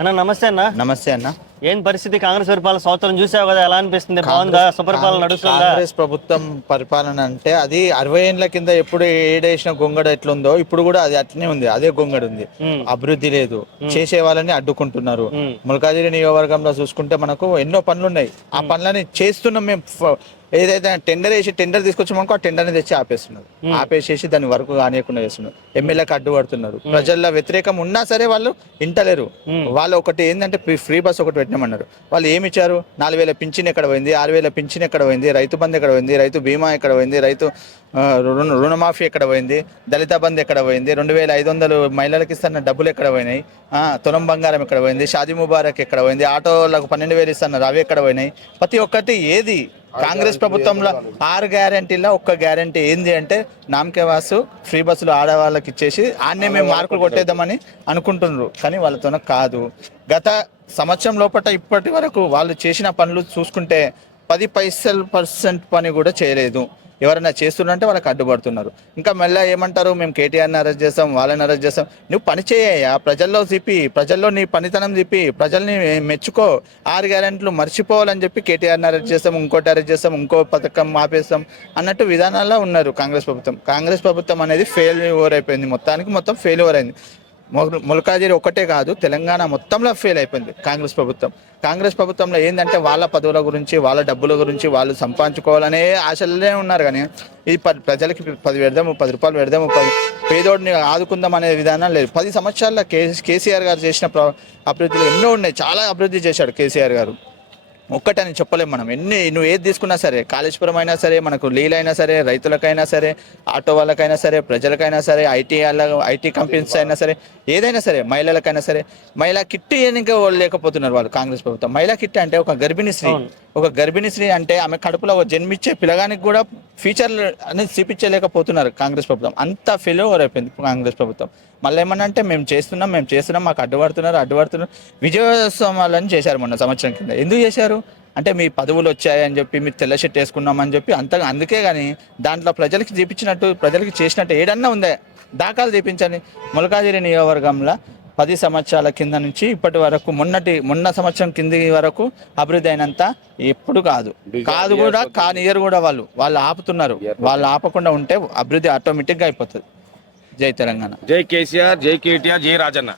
అన్న నమస్తే అన్న. నమస్తే అన్న. ఏం పరిస్థితి? కాంగ్రెస్ పరిపాలన సంవత్సరం చూసావు కదా, ఎలా అనిపిస్తుంది? బాగుందా? సుపరిపాలన నడుస్తుందా? కాంగ్రెస్ ప్రభుత్వం పరిపాలన అంటే అది 60 ఏళ్ల కింద ఎప్పుడు ఏడేసిన గొంగడ ఎట్లుందో ఇప్పుడు కూడా అది అట్లనే ఉంది. అదే గొంగడ ఉంది. అభివృద్ధి లేదు, చేసే వాళ్ళని అడ్డుకుంటున్నారు. ముల్కాజిరి నియోజకవర్గంలో చూసుకుంటే మనకు ఎన్నో పనులు ఉన్నాయి. ఆ పనులని చేస్తున్నాం మేము. ఏదైతే టెండర్ తీసుకొచ్చామనుకో ఆ టెండర్ని తెచ్చి ఆపేస్తున్నారు. ఆపేసేసి దాని వరకు కానియకుండా చేస్తున్నారు. ఎమ్మెల్యేకి అడ్డుపడుతున్నారు. ప్రజల్లో వ్యతిరేకం ఉన్నా సరే వాళ్ళు వింటలేరు. వాళ్ళు ఒకటి ఏంటంటే ఫ్రీ బస్ ఒకటి పెట్టినామన్నారు. వాళ్ళు ఏమి ఇచ్చారు? 4,000 పింఛన్ ఎక్కడ పోయింది? 6,000 పింఛన్ ఎక్కడ పోయింది? రైతు బంధు ఎక్కడ పోయింది? రైతు బీమా ఎక్కడ పోయింది? రైతు రుణమాఫీ ఎక్కడ పోయింది? దళిత బంధు ఎక్కడ పోయింది? 2,500 మహిళలకు ఇస్తున్న డబ్బులు ఎక్కడ పోయినాయి? తులం బంగారం ఎక్కడ పోయింది? షాదీ ముబారక్ ఎక్కడ పోయింది? ఆటోలకు 12,000 ఇస్తున్నారు, అవి ఎక్కడ పోయినాయి? ప్రతి ఒక్కటి ఏది కాంగ్రెస్ ప్రభుత్వంలో 6 గ్యారంటీలో ఒక్క గ్యారంటీ ఏంది అంటే నామకే వాసు ఫ్రీ బస్సులు ఆడవాళ్ళకి ఇచ్చేసి ఆడనే మేము మార్కులు కొట్టేద్దామని అనుకుంటున్నారు. కానీ వాళ్ళతోనే కాదు. గత సంవత్సరం లోపల ఇప్పటి వరకు వాళ్ళు చేసిన పనులు చూసుకుంటే 10% పని కూడా చేయలేదు. ఎవరైనా చేస్తున్నారంటే వాళ్ళకి అడ్డుపడుతున్నారు. ఇంకా మళ్ళీ ఏమంటారు, మేము కేటీఆర్ని అరెస్ట్ చేస్తాం, వాళ్ళని అరెస్ట్ చేస్తాం. నువ్వు పని చేయ, ప్రజల్లో తిప్పి, ప్రజల్లో నీ పనితనం తిప్పి ప్రజల్ని మెచ్చుకో. 6 గ్యారెంటీలు మర్చిపోవాలని చెప్పి కేటీఆర్ని అరెస్ట్ చేస్తాం, ఇంకోటి అరెస్ట్ చేస్తాం, ఇంకో పథకం ఆపేస్తాం అన్నట్టు విధానాల్లో ఉన్నారు కాంగ్రెస్ ప్రభుత్వం. కాంగ్రెస్ ప్రభుత్వం అనేది ఫెయిల్యూర్ అయిపోయింది. మొత్తం ఫెయిల్యూర్ అయింది. ముల్కాజిరి ఒక్కటే కాదు, తెలంగాణ మొత్తంలో ఫెయిల్ అయిపోయింది కాంగ్రెస్ ప్రభుత్వం. కాంగ్రెస్ ప్రభుత్వంలో ఏంటంటే వాళ్ళ పదవుల గురించి, వాళ్ళ డబ్బుల గురించి వాళ్ళు సంపాదించుకోవాలనే ఆశలనే ఉన్నారు. కానీ ఇది ప్రజలకి 10 పెడదాము, 10 రూపాయలు పెడదాము, పేదోడిని ఆదుకుందాం అనే విధానం లేదు. 10 సంవత్సరాల కేసీఆర్ గారు చేసిన అభివృద్ధులు ఎన్నో ఉన్నాయి. చాలా అభివృద్ధి చేశాడు కేసీఆర్ గారు. ఒక్కటని చెప్పలేము మనం. నువ్వు ఏది తీసుకున్నా సరే, కాళేశ్వరం అయినా సరే, మనకు నీళ్ళైనా సరే, రైతులకైనా సరే, ఆటో వాళ్ళకైనా సరే, ప్రజలకైనా సరే, ఐటీ కంపెనీస్ అయినా సరే, ఏదైనా సరే, మహిళలకైనా సరే, మహిళా కిట్టి ఇంకా లేకపోతున్నారు వాళ్ళు కాంగ్రెస్ ప్రభుత్వం. మహిళా కిట్టి అంటే ఒక గర్భిణీ స్త్రీ అంటే ఆమె కడుపులో జన్మించే పిల్లగానికి కూడా ఫీచర్లు అనేది చూపించలేకపోతున్నారు కాంగ్రెస్ ప్రభుత్వం. అంత ఫెయిల్యూర్ అయిపోయింది కాంగ్రెస్ ప్రభుత్వం. మళ్ళీ ఏమన్నా అంటే మేము చేస్తున్నాం, మాకు అడ్డుపడుతున్నారు. విజయోత్సవాలని చేశారు మొన్న సంవత్సరం కింద. ఎందుకు చేశారు అంటే మీ పదవులు వచ్చాయని చెప్పి, మీరు తెల్ల షర్ట్ వేసుకున్నామని చెప్పి అందుకే. కానీ దాంట్లో ప్రజలకి చూపించినట్టు, ప్రజలకి చేసినట్టు ఏడన్నా ఉందే? దాఖలు చూపించండి. ముల్కాజిరి నియోజకవర్గంలో 10 సంవత్సరాల కింద నుంచి ఇప్పటి వరకు, మొన్న సంవత్సరం కింది వరకు అభివృద్ధి అయినంత ఎప్పుడు కాదు కూడా కానియర్ కూడా వాళ్ళు ఆపుతున్నారు. వాళ్ళు ఆపకుండా ఉంటే అభివృద్ధి ఆటోమేటిక్గా అయిపోతుంది. జై తెలంగాణ, జై కేసీఆర్, జై కేటీఆర్, జై రాజన్న.